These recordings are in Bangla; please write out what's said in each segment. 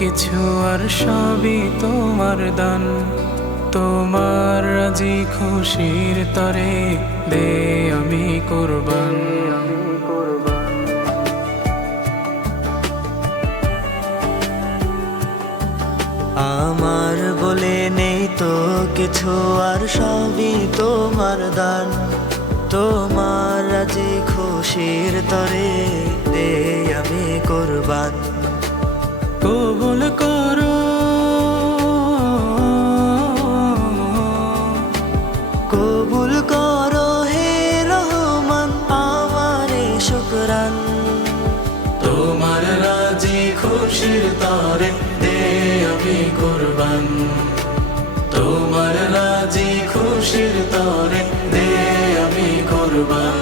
কিছু আর সবই তোমার দান, তোমার রাজি খুশির তরে দে আমি কুরবান। আমার বলে নেই তো কিছু আর সবই তোমার দান, তোমার রাজি খুশির তরে দে আমি কুরবান। কবুল করো, কবুল করো হে রহমান আমারে শুকরান। তোমার রাজি খুশির তরে দে আমি কুরবান, তোমার রাজি খুশির তরে দে আমি কুরবান।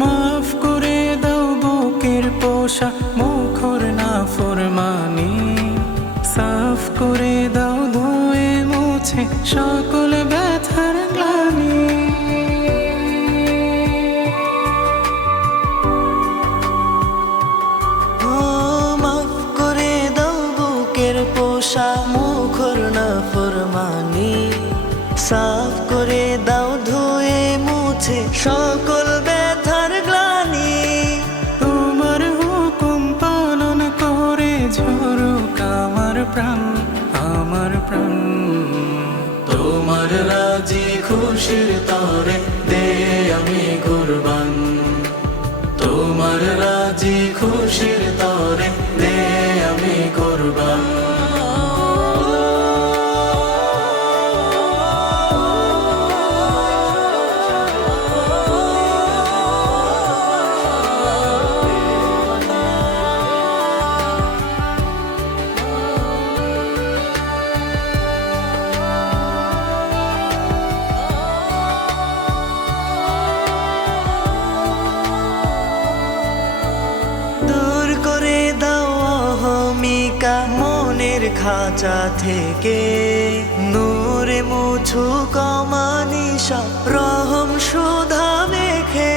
মাফ করে দাও বুকের পোষা মুখর না ফরমানি, সাফ করে দাও ধুয়ে মুছে সকল ব্যথার গ্লানি। ও মাফ করে দাও বুকের পোষা মুখর না ফরমানি, সাফ করে দাও ধুয়ে মুছে সকল ব্যথার গ্লানি। তোমার হুকুম পালন করে ঝরুক আমার প্রাণ, আমার প্রাণ। তোমার রাজি খুশির তরে দে আমি কুরবান, তোমার রাজি খুশির তরে দে আমি কুরবান। দূর করে দাও অহমিকা মনের খাঁচা থেকে, নূরে মুছু কমানিসা রহম সুধা মেখে।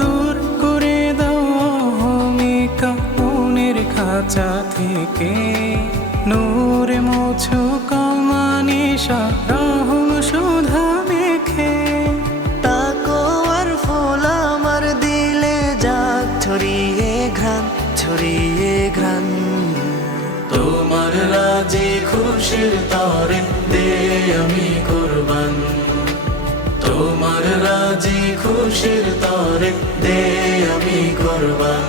দূর করে দাও অহমিকা মনের খাঁচা থেকে, নূরে মুছো কমানিসা রহম সুধা মেখে। তাকওয়ার ফুল আমার দিলে যাক ছড়িয়ে ঘ্রাণ, ছড়িয়ে ঘ্রাণ। তোমার রাজি খুশির তরে দে আমি কুরবান, তোমার রাজি খুশির তরে দে আমি কুরবান।